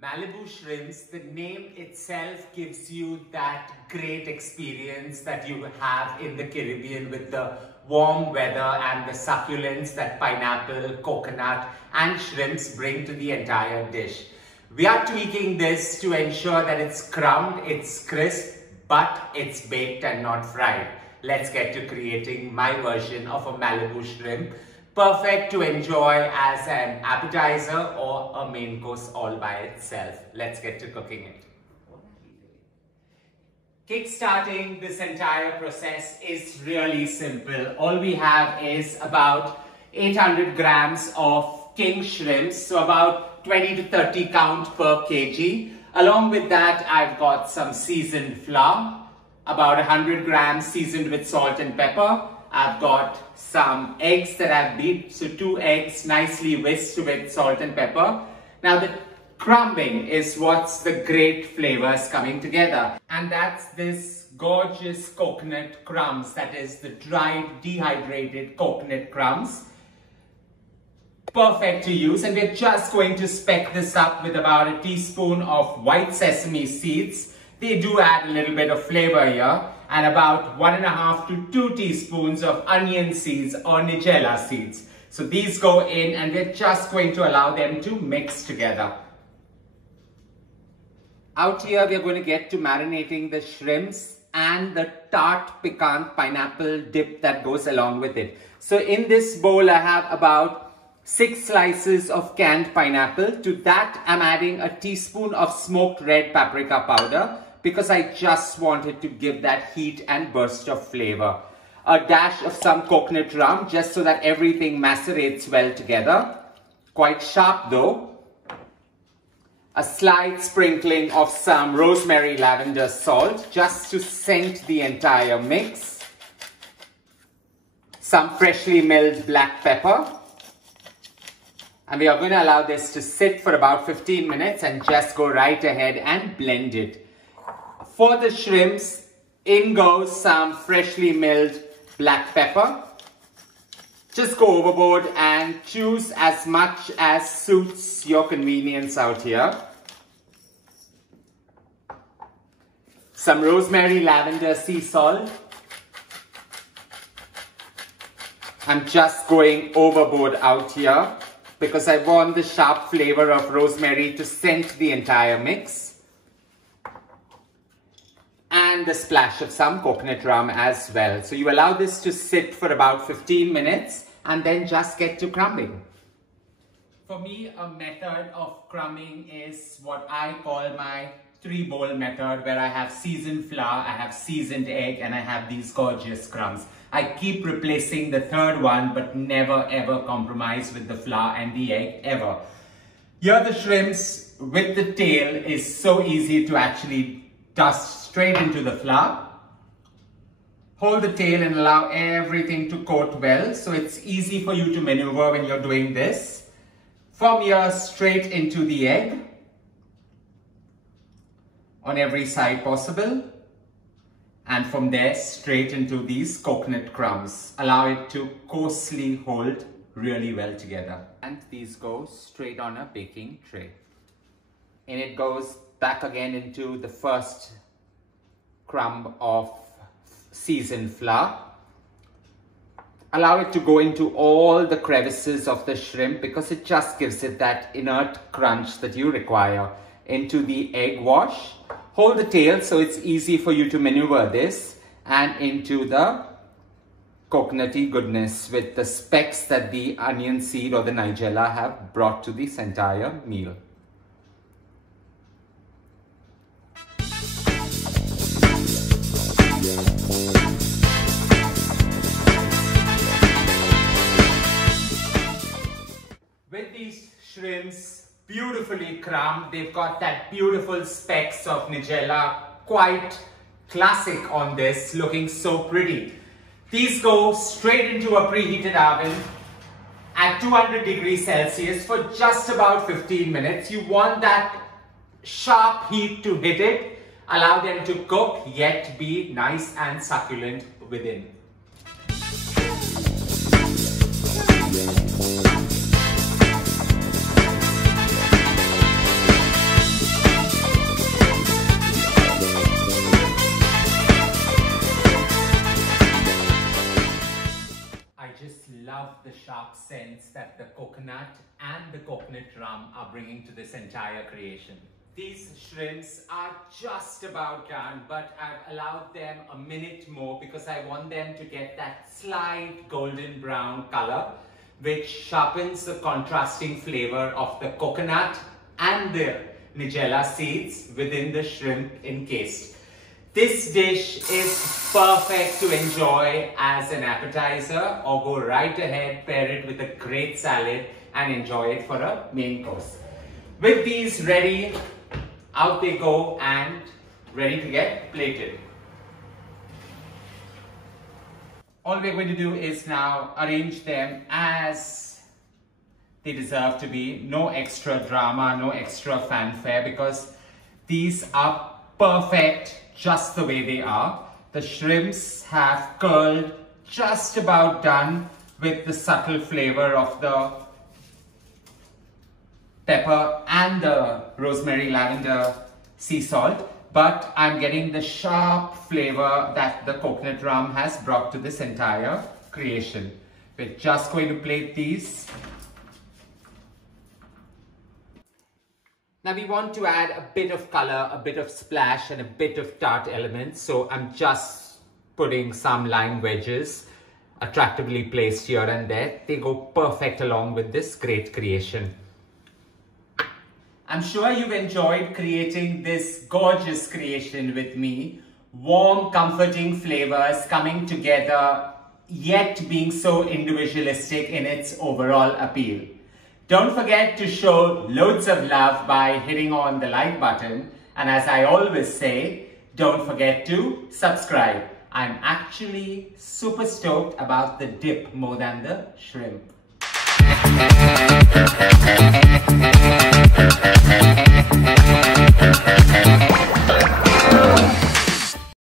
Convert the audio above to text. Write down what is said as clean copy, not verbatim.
Malibu shrimps, the name itself gives you that great experience that you have in the Caribbean with the warm weather and the succulence that pineapple, coconut and shrimps bring to the entire dish. We are tweaking this to ensure that it's crumbed, it's crisp, but it's baked and not fried. Let's get to creating my version of a Malibu shrimp. Perfect to enjoy as an appetizer or a main course all by itself. Let's get to cooking it. Kickstarting this entire process is really simple. All we have is about 800 grams of king shrimps, so about 20 to 30 count per kg. Along with that, I've got some seasoned flour, about 100 grams seasoned with salt and pepper. I've got some eggs that I've beat, so 2 eggs nicely whisked with salt and pepper. Now the crumbing is what's the great flavors coming together, and that's this gorgeous coconut crumbs, that is the dried dehydrated coconut crumbs. Perfect to use, and we're just going to speck this up with about a teaspoon of white sesame seeds. They do add a little bit of flavor here, and about 1.5 to 2 teaspoons of onion seeds or nigella seeds. So these go in, and we're just going to allow them to mix together. Out here, we're going to get to marinating the shrimps and the tart piquant pineapple dip that goes along with it. So in this bowl, I have about 6 slices of canned pineapple. To that, I'm adding a teaspoon of smoked red paprika powder, because I just wanted to give that heat and burst of flavor. A dash of some coconut rum, just so that everything macerates well together. Quite sharp though. A slight sprinkling of some rosemary lavender salt, just to scent the entire mix. Some freshly milled black pepper. And we are going to allow this to sit for about 15 minutes and just go right ahead and blend it. For the shrimps, in goes some freshly milled black pepper. Just go overboard and choose as much as suits your convenience out here. Some rosemary lavender sea salt. I'm just going overboard out here because I want the sharp flavor of rosemary to scent the entire mix. And a splash of some coconut rum as well. So you allow this to sit for about 15 minutes and then just get to crumbing. For me, a method of crumbing is what I call my 3-bowl method, where I have seasoned flour, I have seasoned egg, and I have these gorgeous crumbs. I keep replacing the third one, but never ever compromise with the flour and the egg ever. Here the shrimps with the tail is so easy to actually dust straight into the flour. Hold the tail and allow everything to coat well, so it's easy for you to maneuver when you're doing this. From here, straight into the egg on every side possible, and from there straight into these coconut crumbs. Allow it to coarsely hold really well together, and these go straight on a baking tray. And it goes back again into the first crumb of seasoned flour. Allow it to go into all the crevices of the shrimp, because it just gives it that inert crunch that you require. Into the egg wash. Hold the tail so it's easy for you to maneuver this, and into the coconutty goodness with the specks that the onion seed or the nigella have brought to this entire meal. With these shrimps beautifully crumbed, they've got that beautiful specks of nigella, quite classic on this, looking so pretty. These go straight into a preheated oven at 200 degrees Celsius for just about 15 minutes. You want that sharp heat to hit it. Allow them to cook, yet be nice and succulent within. Love the sharp scents that the coconut and the coconut rum are bringing to this entire creation. These shrimps are just about done, but I've allowed them a minute more because I want them to get that slight golden brown color, which sharpens the contrasting flavor of the coconut and the nigella seeds within the shrimp encased. This dish is perfect to enjoy as an appetizer, or go right ahead, pair it with a great salad and enjoy it for a main course. With these ready, out they go and ready to get plated. All we're going to do is now arrange them as they deserve to be. No extra drama, no extra fanfare, because these are perfect just the way they are. The shrimps have curled, just about done, with the subtle flavor of the pepper and the rosemary lavender sea salt, but I'm getting the sharp flavor that the coconut rum has brought to this entire creation. We're just going to plate these. Now we want to add a bit of color, a bit of splash and a bit of tart elements. So I'm just putting some lime wedges attractively placed here and there. They go perfect along with this great creation. I'm sure you've enjoyed creating this gorgeous creation with me. Warm, comforting flavors coming together, yet being so individualistic in its overall appeal. Don't forget to show loads of love by hitting on the like button. And as I always say, don't forget to subscribe. I'm actually super stoked about the dip more than the shrimp.